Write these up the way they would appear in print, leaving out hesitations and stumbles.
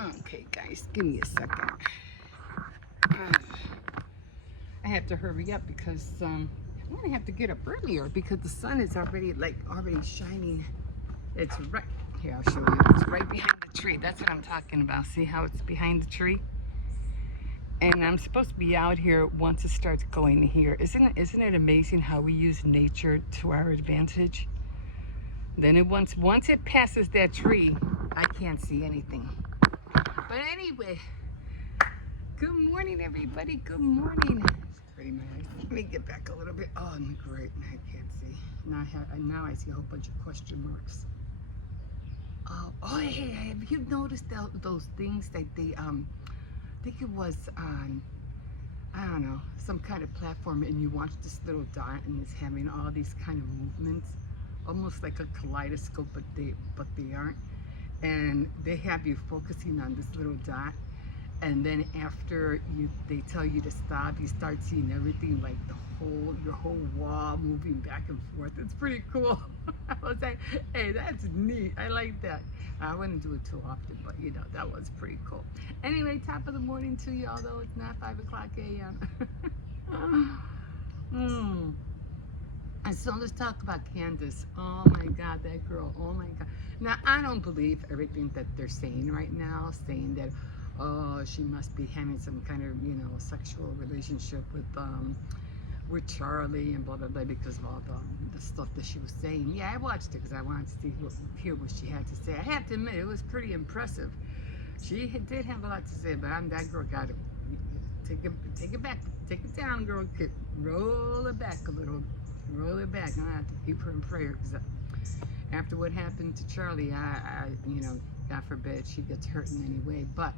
Okay, guys, give me a second. I have to hurry up because I'm gonna have to get up earlier because the sun is already shining. It's right here. I'll show you. It's right behind the tree. That's what I'm talking about. See how it's behind the tree? And I'm supposed to be out here once it starts going here. Isn't it amazing how we use nature to our advantage? Then once it passes that tree, I can't see anything. But anyway, good morning, everybody. Good morning. Pretty much. Let me get back a little bit. Oh, great. I can't see. Now I see a whole bunch of question marks. Oh, hey, have you noticed those things that they I think it was on, I don't know, some kind of platform, and you watch this little dot and it's having all these kind of movements, almost like a kaleidoscope, but they aren't. And they have you focusing on this little dot, and then after they tell you to stop, you start seeing everything, like your whole wall moving back and forth. It's pretty cool. I was like, hey, that's neat. I like that. I wouldn't do it too often, but that was pretty cool. Anyway, top of the morning to you, although it's not 5 o'clock a.m. And so let's talk about Candice. Oh my God, that girl. Oh my God. Now, I don't believe everything that they're saying right now, saying that, oh, she must be having some kind of, sexual relationship with Charlie and blah, blah, blah, because of all the stuff that she was saying. Yeah, I watched it because I wanted to hear what she had to say. I have to admit, it was pretty impressive. She did have a lot to say, but that girl got it. Take it back. Take it down, girl. Roll it back a little. Roll it back. I have to keep her in prayer because after what happened to Charlie, I God forbid she gets hurt in any way. But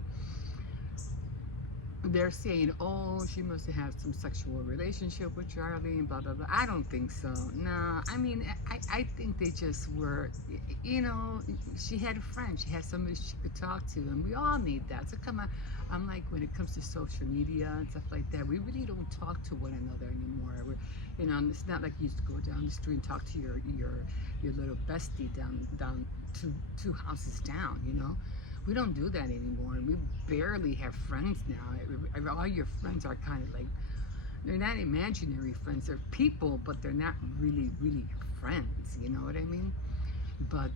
they're saying, oh, she must have had some sexual relationship with Charlie and blah, blah, blah. I don't think so. No, I mean, I think they just were, she had a friend. She had somebody she could talk to, and we all need that. So come on. I'm like, when it comes to social media and stuff like that, we really don't talk to one another anymore. It's not like you used to go down the street and talk to your little bestie down two houses down, We don't do that anymore. We barely have friends now. All your friends are kind of like, they're not imaginary friends. They're people, but they're not really, really friends. You know what I mean? But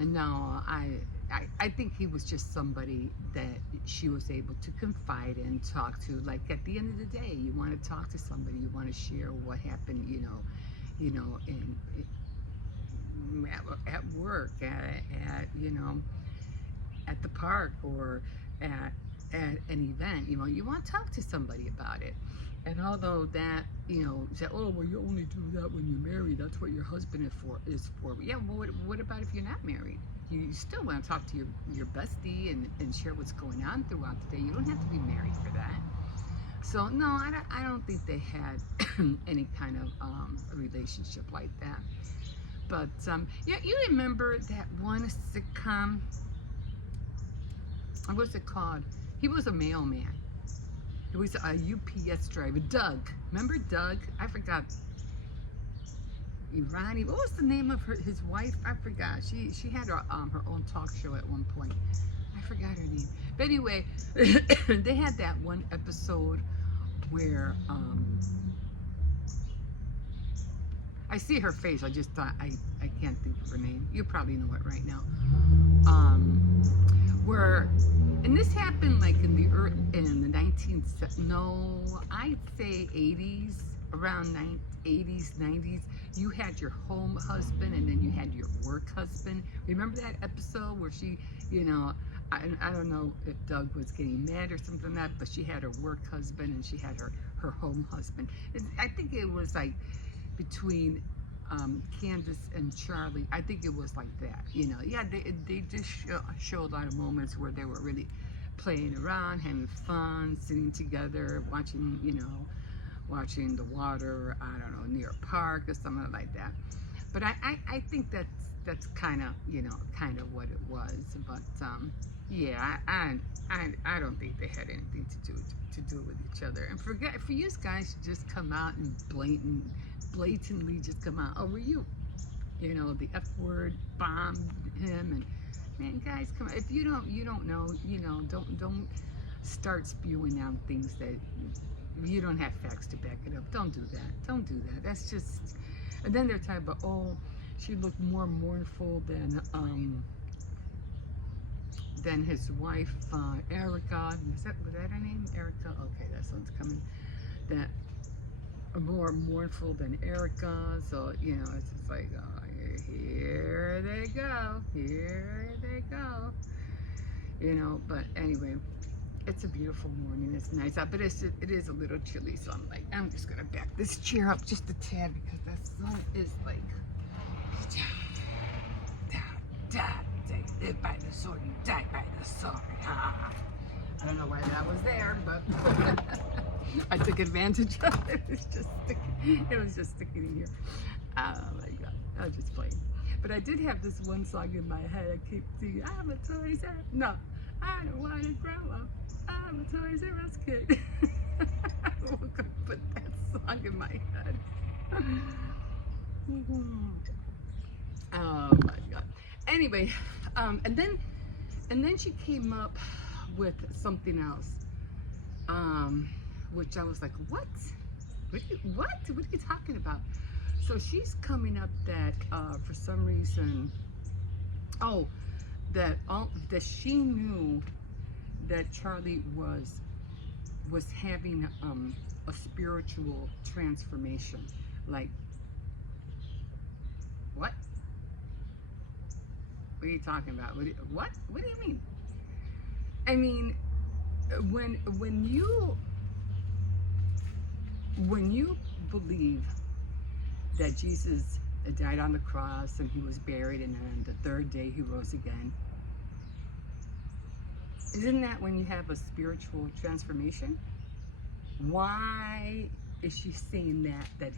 no, I think he was just somebody that she was able to confide in, talk to. Like at the end of the day, you want to talk to somebody, you want to share what happened, at work, at the park, or at an event. You want to talk to somebody about it. And although that, say, oh, well, you only do that when you're married. That's what your husband is for. Yeah, well, what about if you're not married? You still want to talk to your bestie and share what's going on throughout the day. You don't have to be married for that. So, no, I don't think they had any kind of relationship like that. But, yeah, you remember that one sitcom? What's it called? He was a mailman. He was a UPS driver. Doug. Remember Doug? I forgot. Irani. What was the name of his wife? I forgot. She had her own talk show at one point. I forgot her name. But anyway, they had that one episode where I see her face. I just thought I can't think of her name. You probably know it right now. And this happened like in the 19th, no, I'd say 80s, around 80s, 90s. You had your home husband and then you had your work husband. Remember that episode where she, I don't know if Doug was getting mad or something like that, but she had her work husband and she had her home husband. I think it was like between Candice and Charlie. I think it was like that, Yeah, they just show a lot of moments where they were really playing around, having fun, sitting together, watching the water, I don't know, near a park or something like that. But I think that's kind of what it was. But yeah, I don't think they had anything to do with each other. And for you guys to just come out and blatantly just come out, oh, were you, the F word, bombed him, and Man, guys, come on. If you don't know, don't start spewing out things that you don't have facts to back it up. Don't do that. Don't do that. That's just. And then they're talking about, oh, she looked more mournful than his wife, Erica. Was that her name, Erica? Okay, that sounds coming. That more mournful than Erica. So it's just like, oh, here they go. Here they go. But anyway. It's a beautiful morning. It's nice out, but it is a little chilly. So I'm just gonna back this chair up just a tad because that sun is like, live by the sword, you die by the sword. I don't know why that was there, but I took advantage of it. It was just sticking in here. Oh my God, I was just playing. But I did have this one song in my head. I keep singing, I'm a Toys R Us. No, I don't want to grow up. I'm a Toys R Us kid. I'm gonna put that song in my head. Oh my God. Anyway, and then she came up with something else, which I was like, what? What are you talking about? So she's coming up that for some reason, that she knew that Charlie was having a spiritual transformation. Like, what? What are you talking about? What do you mean? I mean, when you believe that Jesus died on the cross and he was buried and then the third day he rose again, isn't that when you have a spiritual transformation? Why is she saying that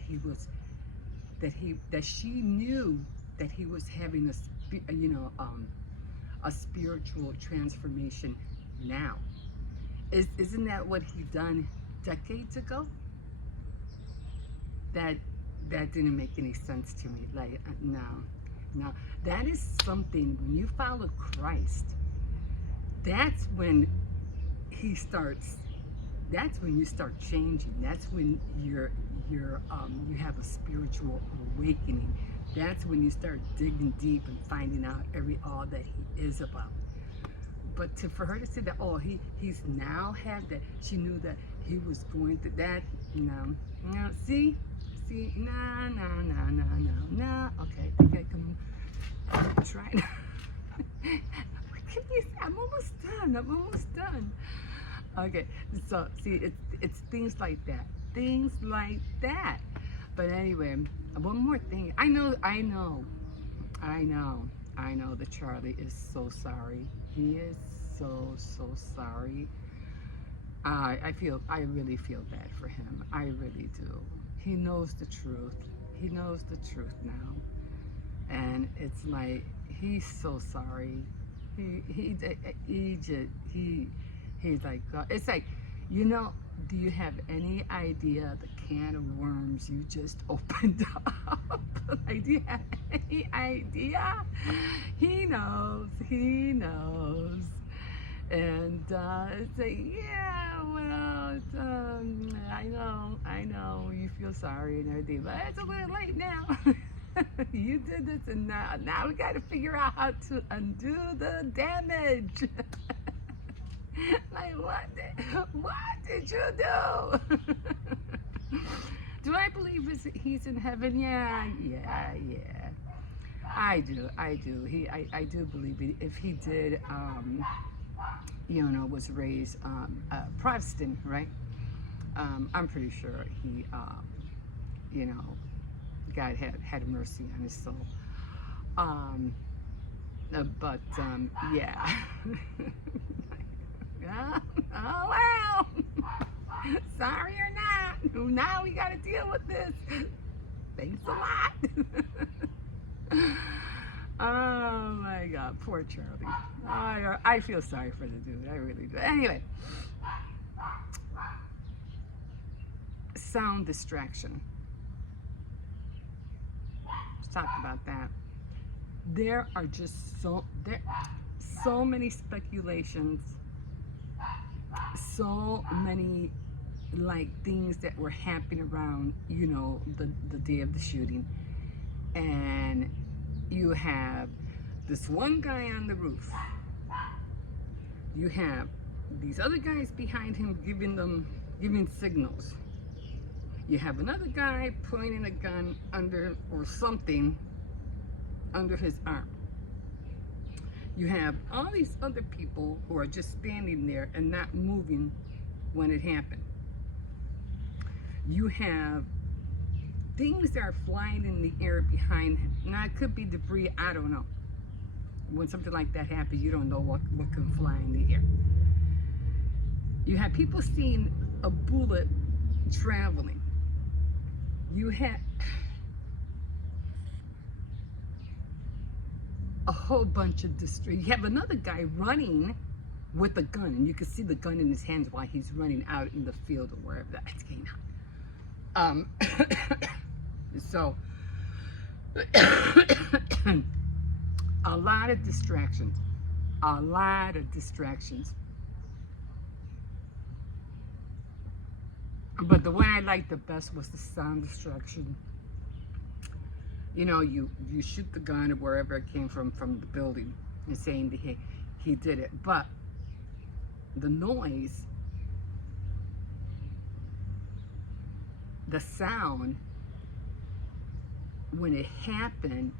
she knew that he was having a spiritual transformation now? Isn't that what he done decades ago? That didn't make any sense to me. Like, no, that is something, when you follow Christ, that's when you start changing. That's when you have a spiritual awakening. That's when you start digging deep and finding out all that he is about. But for her to say that, oh, he's now had that, she knew that he was going through that. No, see, no. Okay, come on, try it. I'm almost done. Okay, so see, it's things like that. But anyway, one more thing. I know that Charlie is so sorry. He is so sorry. I really feel bad for him. I really do. He knows the truth. He knows the truth now, and it's like, he's so sorry. He's like, it's like, do you have any idea the can of worms you just opened up? Like, do you have any idea? He knows. And it's like, yeah, well, I know you feel sorry and everything, but it's a little late now. You did this, and now we got to figure out how to undo the damage. Like, what did you do? Do I believe he's in heaven? Yeah. I do. I do believe it. If he did, was raised Protestant, right? I'm pretty sure he, God had mercy on his soul. Yeah. Oh well. Sorry or not. Now we gotta deal with this. Thanks a lot. Oh my God, poor Charlie. I feel sorry for the dude. I really do. Anyway, sound distraction. Let's talk about that. There are just so many speculations, so many like things that were happening around, you know, the day of the shooting. And you have this one guy on the roof. You have these other guys behind him giving signals. You have another guy pointing a gun under or something under his arm. You have all these other people who are just standing there and not moving when it happened. You have things that are flying in the air behind him. Now it could be debris, I don't know. When something like that happens, you don't know what can fly in the air. You have people seeing a bullet traveling. You have a whole bunch of distress. You have another guy running with a gun, and you can see the gun in his hands while he's running out in the field or wherever that's going on. So a lot of distractions. But the one I liked the best was the sound distraction. You know, you shoot the gun or wherever it came from the building, and saying that he did it. But the noise, the sound, when it happened,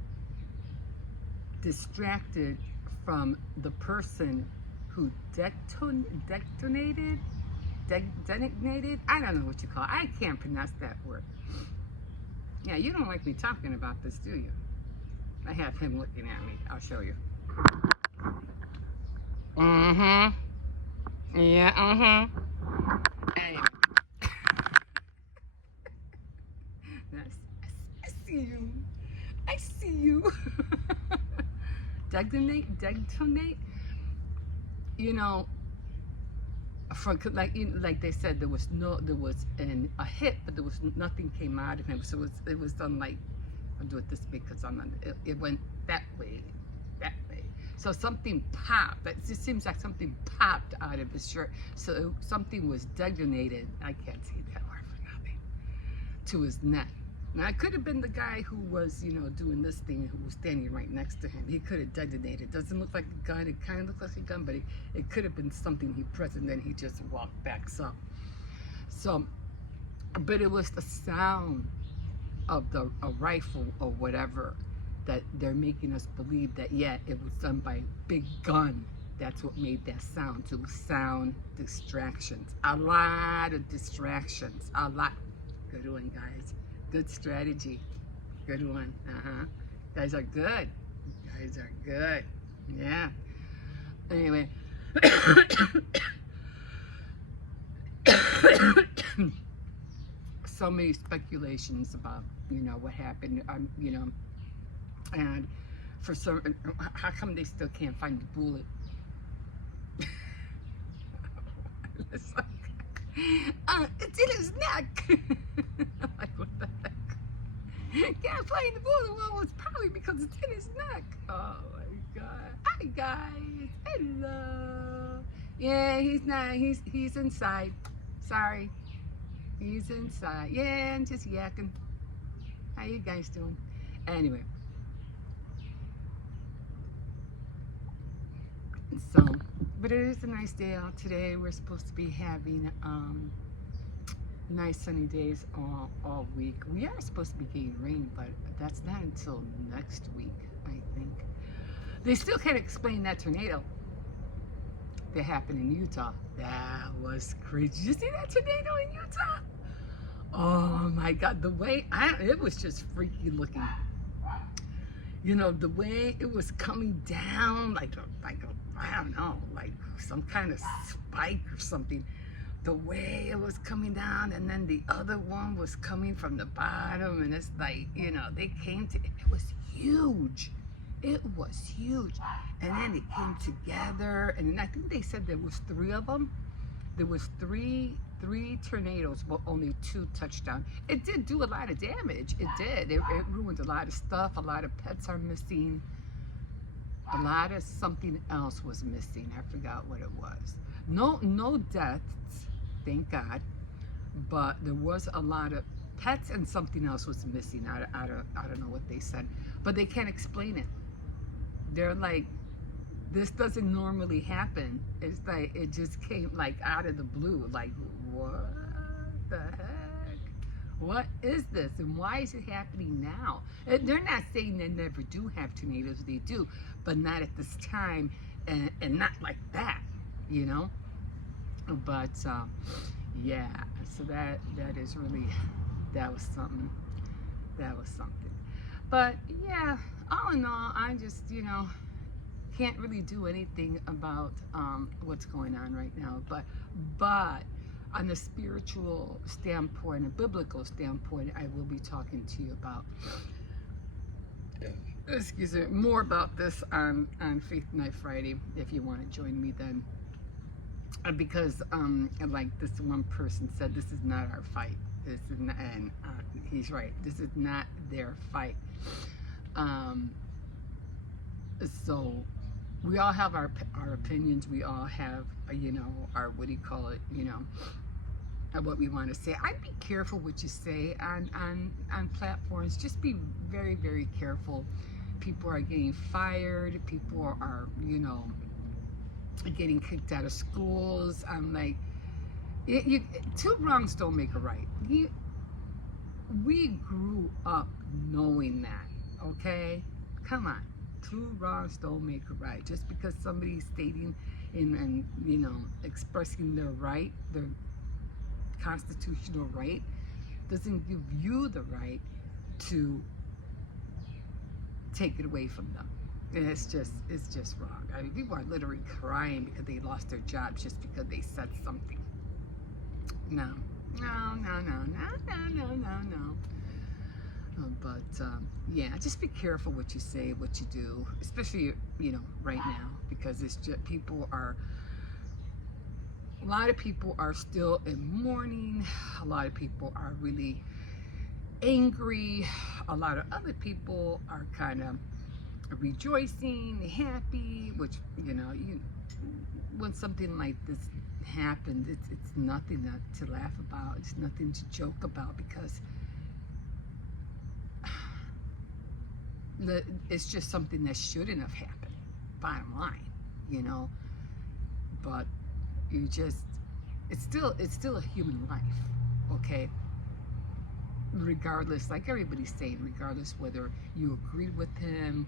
distracted from the person who detonated, I don't know what you call it. I can't pronounce that word. Yeah, you don't like me talking about this, do you? I have him looking at me. I'll show you. Yeah, Anyway. I see you. Detonate. You know, like they said, there was a hit, but there was nothing came out of him. So it was done like, I'll do it this way because it went that way. So something popped. It just seems like something popped out of his shirt. So something was detonated. I can't say that word for nothing. To his neck. Now it could have been the guy who was, you know, doing this thing, who was standing right next to him. He could have detonated. It doesn't look like a gun. It kind of looks like a gun, but it could have been something he pressed and then he just walked back up. So, but it was the sound of a rifle or whatever that they're making us believe that, yeah, it was done by a big gun. That's what made that sound, to sound distractions. A lot of distractions. A lot. Good one, guys. Good strategy. Good one. Guys are good. Yeah. Anyway. So many speculations about, you know, what happened, you know, and for some, how come they still can't find the bullet? It's like, it's in his neck. Like, what the heck? Can't find the bullet. Well, it's probably because it's in his neck. Oh my God. Hi guys. Hello. Yeah, he's not. He's inside. Sorry. He's inside. Yeah, I'm just yakking. How you guys doing? Anyway. So, but it is a nice day out today. We're supposed to be having nice sunny days all week. We are supposed to be getting rain, but that's not until next week, I think. They still can't explain that tornado that happened in Utah. That was crazy. Did you see that tornado in Utah? Oh my God, the way it was just freaky looking. You know, the way it was coming down like a I don't know, like some kind of spike or something. The way it was coming down, and then the other one was coming from the bottom, and it's like, you know, they came to, it was huge. It was huge. And then it came together, and I think they said there was 3 of them. There was three tornadoes, but only 2 touched down. It did do a lot of damage. It did. It ruined a lot of stuff. A lot of pets are missing. a lot of something else was missing. I forgot what it was. No deaths, thank God, but there was a lot of pets and something else was missing. I don't know what they said, but they can't explain it. They're like, this doesn't normally happen. It's like it just came like out of the blue. Like, what the heck? What is this? And why is it happening now? They're not saying they never do have tornadoes. They do, but not at this time and not like that, you know? But yeah, so that is really, that was something. That was something. But yeah, all in all, I just, you know, can't really do anything about what's going on right now. But on a spiritual standpoint, a biblical standpoint, I will be talking to you about, excuse me, more about this on Faith Night Friday, if you want to join me then. Because like this one person said, this is not our fight. This is not, and he's right. This is not their fight. So we all have our opinions. We all have, you know, our, what do you call it, you know, what we want to say. I'd be careful what you say on platforms. Just be very, very careful. People are getting fired. People are, you know, getting kicked out of schools. I'm like, two wrongs don't make a right. We grew up knowing that, okay? Come on. Two wrongs don't make a right. Just because somebody's stating and you know, expressing their right, their constitutional right, doesn't give you the right to take it away from them. And it's just wrong. I mean, people are literally crying because they lost their jobs just because they said something. No. But yeah, just be careful what you say, what you do, especially, you know, right now, because it's just, a lot of people are still in mourning. A lot of people are really angry. A lot of other people are kind of rejoicing, happy, which, you know, when something like this happens, it's nothing to laugh about. It's nothing to joke about, because it's just something that shouldn't have happened, bottom line, you know. But you just, it's still a human life, okay? Regardless, like everybody's saying, regardless whether you agreed with him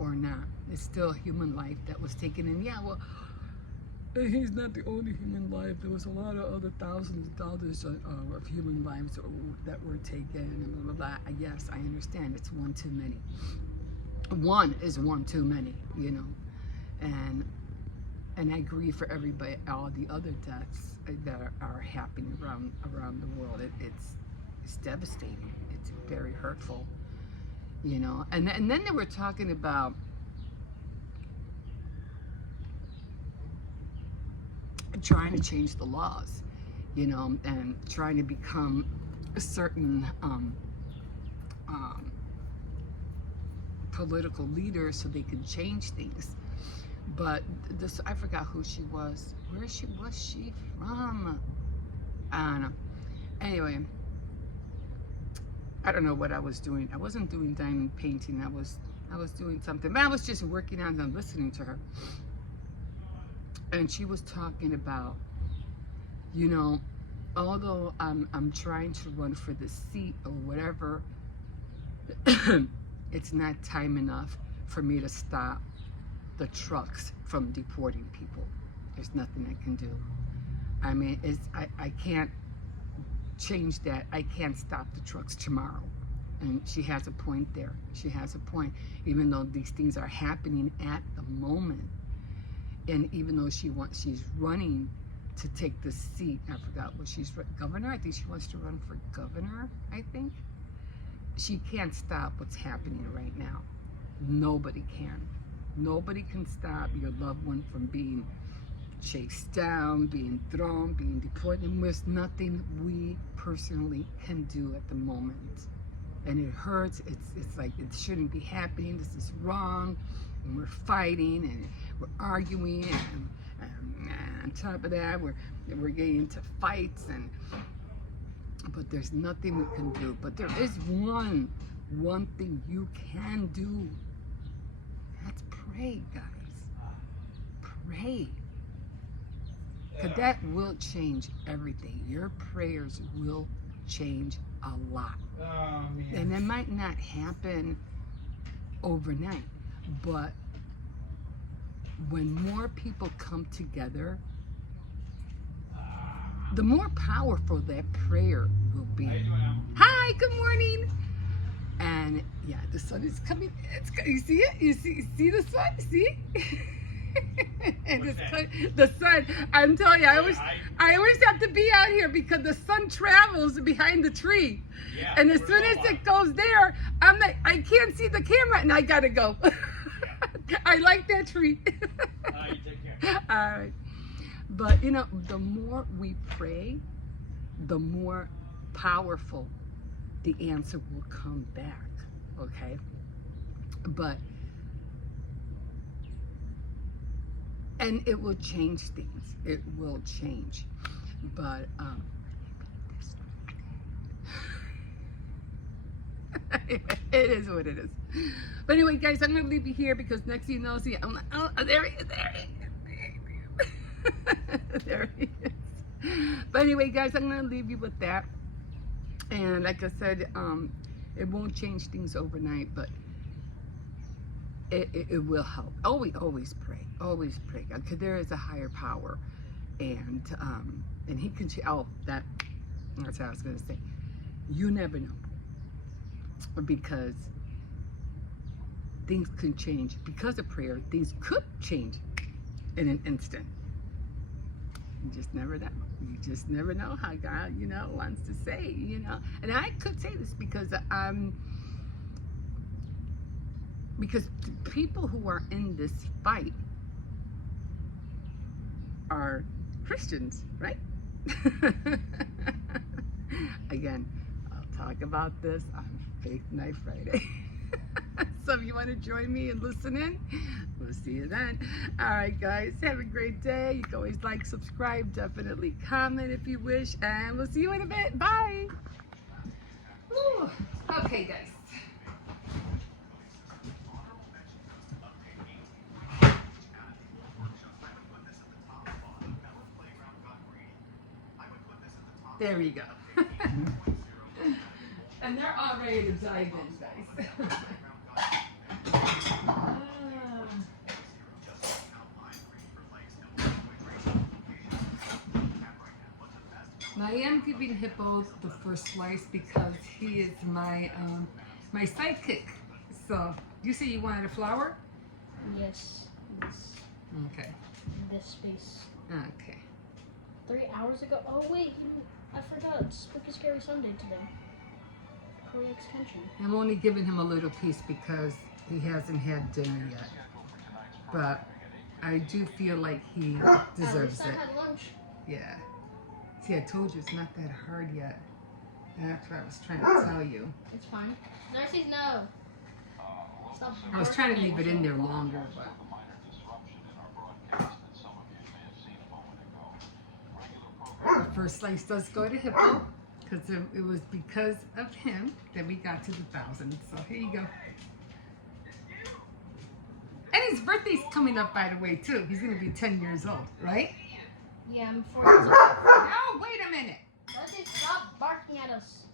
or not, it's still a human life that was taken. And yeah, well, he's not the only human life. There was a lot of other thousands of human lives that were taken, and blah, blah, blah. Yes, I understand. It's one too many. One is one too many, you know. And I agree for everybody, all the other deaths that are happening around the world. It's devastating. It's very hurtful, you know. And then they were talking about trying to change the laws, you know, and trying to become a certain political leader so they can change things. But this, I forgot who she was. Where was she from? I don't know. Anyway, I don't know what I was doing. I wasn't doing diamond painting. I was doing something. But I was just working on them, listening to her. And she was talking about, you know, although I'm trying to run for the seat or whatever, it's not time enough for me to stop the trucks from deporting people. There's nothing I can do. I mean, I can't change that. I can't stop the trucks tomorrow. And she has a point there. She has a point. Even though these things are happening at the moment, and even though she's running to take the seat, I forgot what she's, governor? I think she wants to run for governor, I think. She can't stop what's happening right now. Nobody can. Nobody can stop your loved one from being chased down, being thrown, being deported. And there's nothing we personally can do at the moment. And it hurts. It's like it shouldn't be happening. This is wrong. and we're fighting and we're arguing, and on top of that, we're getting into fights, but there's nothing we can do. But there is one thing you can do. That's pray, guys. Pray. Because that will change everything. Your prayers will change a lot. And it might not happen overnight, but when more people come together, the more powerful that prayer will be. Hi, good morning. And yeah, the sun is coming. You see it? You see the sun? See? And the sun, I'm telling you, I always have to be out here because the sun travels behind the tree. Yeah, and as soon as it goes there, I'm like, I can't see the camera and I gotta go. I like that tree. You take care. All right. But you know, the more we pray, the more powerful the answer will come back. Okay? And it will change things. It will change. But it is what it is. But anyway, guys, I'm gonna leave you here because next thing you know, see, I'm like, oh, there he is. There he is. But anyway, guys, I'm gonna leave you with that. And like I said, it won't change things overnight, but it will help. Always pray. Always pray, God, because there is a higher power, and He can. That's what I was gonna say. You never know, because things can change because of prayer. Things could change in an instant. You just never know. You just never know how God, wants to say, And I could say this because people who are in this fight are Christians, right? Again, I'll talk about this on Faith Night Friday. So if you want to join me and listen in, we'll see you then. All right, guys, have a great day. You can always like, subscribe, definitely comment if you wish, and we'll see you in a bit. Bye. Ooh. Okay, guys. There you go. And they're all ready to dive in, guys. I am giving Hippo the first slice because he is my my sidekick. So, you say you wanted a flower? Yes. Okay. In this space. Okay. 3 hours ago. Oh wait, I forgot. It's Spooky Scary Sunday today. Curry extension. I'm only giving him a little piece because he hasn't had dinner yet. But I do feel like he deserves At least I it. had lunch. Yeah. See, I told you it's not that hard yet. And that's what I was trying to tell you. It's fine. Nurses, no. Stop. I was trying to leave it in there longer, but. The first slice does go to Hippo, because it was because of him that we got to the 1,000. So here you go. And his birthday's coming up, by the way, too. He's going to be 10 years old, right? Yeah, I'm 4 years old. No, wait a minute. Nurses, stop barking at us.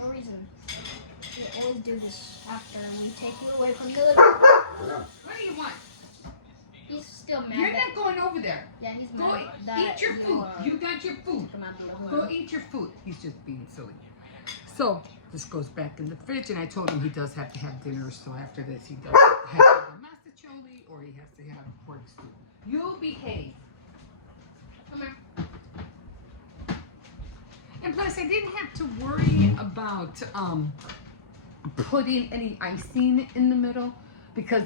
No reason. We always do this after we take you away from the little. What do you want? He's still mad. You're not going over there. Yeah, he's Go mad. eat your food. You got your food. Go eat your food. He's just being silly. So this goes back in the fridge, and I told him he does have to have dinner. So after this, he does have to have a masticholi or he has to have pork stew. You behave. Come here. And plus, I didn't have to worry about putting any icing in the middle because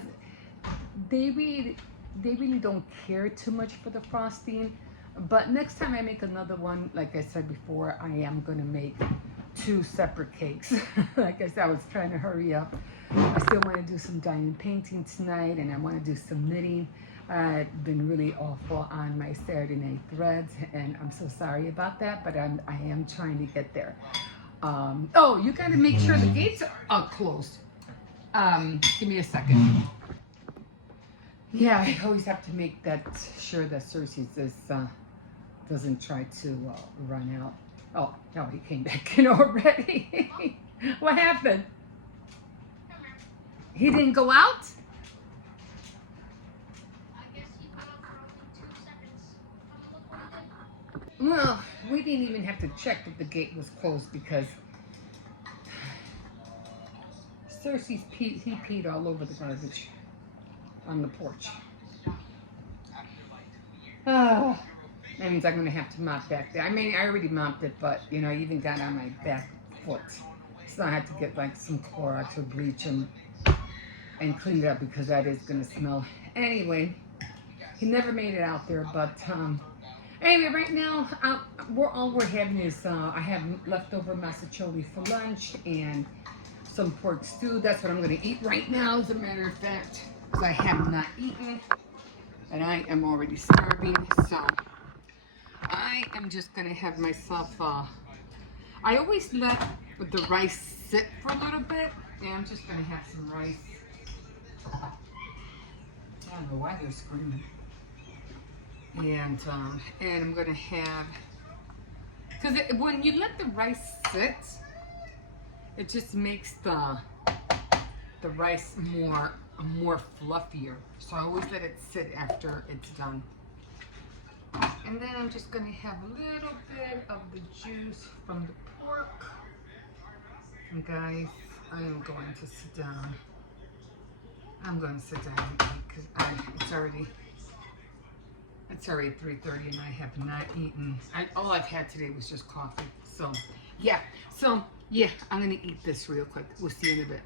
they really don't care too much for the frosting. But next time I make another one, like I said before, I am going to make 2 separate cakes. Like I said, I was trying to hurry up. I still want to do some dyeing painting tonight, and I want to do some knitting. I've been really awful on my Saturday night threads, and I'm so sorry about that, but I am trying to get there. Oh, you got to make sure the gates are closed. Give me a second. Yeah, I always have to make that sure that Cersei doesn't try to run out. Oh, no, he came back in already. What happened? He didn't go out? I guess he put on for only 2 seconds. Look what he did. Well, we didn't even have to check if the gate was closed because Cersei's he peed all over the garbage on the porch. Oh, that means I'm going to have to mop back there. I mean, I already mopped it, but, you know, I even got on my back foot. So I had to get, like, some Clorox or bleach and clean it up because that is going to smell. Anyway, he never made it out there, but, anyway, right now, all we're having is, I have leftover masticholi for lunch and some pork stew. That's what I'm going to eat right now, as a matter of fact, because I have not eaten. And I am already starving, so I am just gonna have myself, I always let the rice sit for a little bit, and I'm just gonna have some rice. I don't know why they're screaming. And I'm gonna have, because when you let the rice sit, it just makes the rice more fluffier. So I always let it sit after it's done. And then I'm just gonna have a little bit of the juice from the pork. And guys, I am going to sit down. I'm going to sit down and eat because it's already 3:30 and I have not eaten. All I've had today was just coffee. So yeah, I'm gonna eat this real quick. We'll see you in a bit.